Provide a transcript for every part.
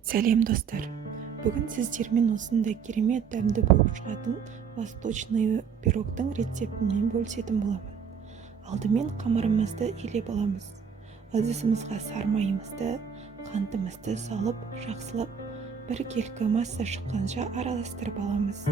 Сәлем достар, бүгін сіздермен осындай керемет дәмді болып шығатын восточный пирогтың рецептімен бөлісетін боламын. Алдымен қамырымызды илеп аламыз. Ыдысымызға сары майымызды, қантымызды салып, жақсылап бір келкі масса шыққанша араластырып аламыз.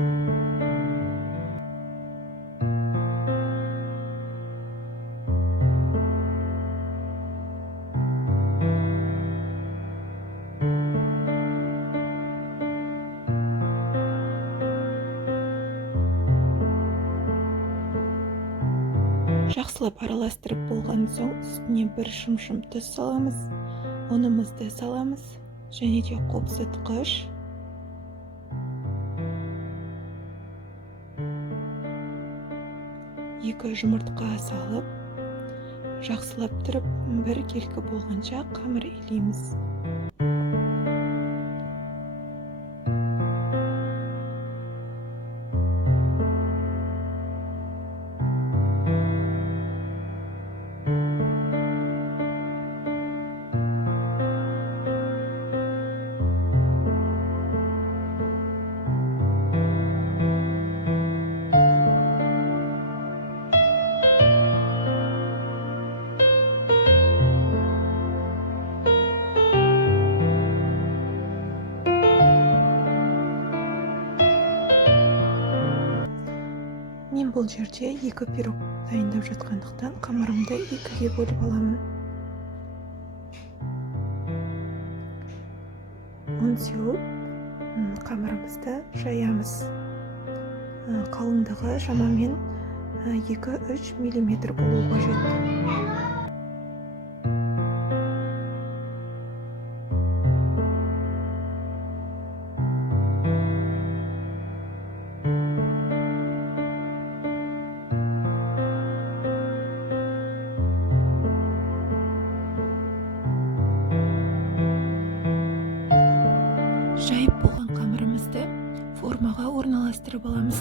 Жақсылап араластырып болған соң үстіне бір шымшым тұз саламыз, ұнымызды саламыз және де қобызытқыш, екі жұмыртқа салып, жақсылап тұрып бір келкі болғанша қамыр илейміз. Мен бұл жерде екі пирог дайындап жатқандықтан қамырымды екіге бөліп аламын. Ұн сеуіп қамырымызды жаямыз. Қалыңдығы шамамен 2-3 мм болуы қажет. Жайып болған қамырымызды формаға орналастырып аламыз.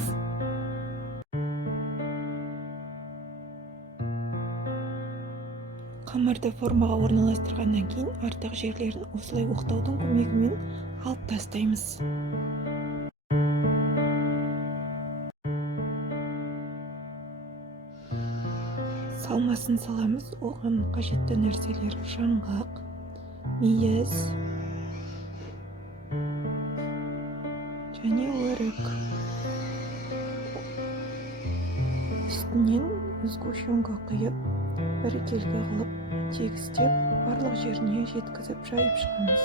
Қамырды формаға орналастырғаннан кейін артық жерлерін осылай оқтаудың көмегімен алып тастаймыз. Салмасын саламыз. Оған қажетті нәрселер жаңғақ, мейіз және өрік. Үстінен сгущенка құйып, бір келкі қылып, тегістеп, барлық жеріне жеткізіп жайып шығамыз.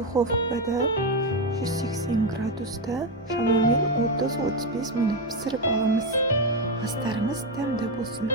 Духовкада 180 градуста шамамен 30-35 минут пісіріп аламыз. Астарыңыз дәмді болсын.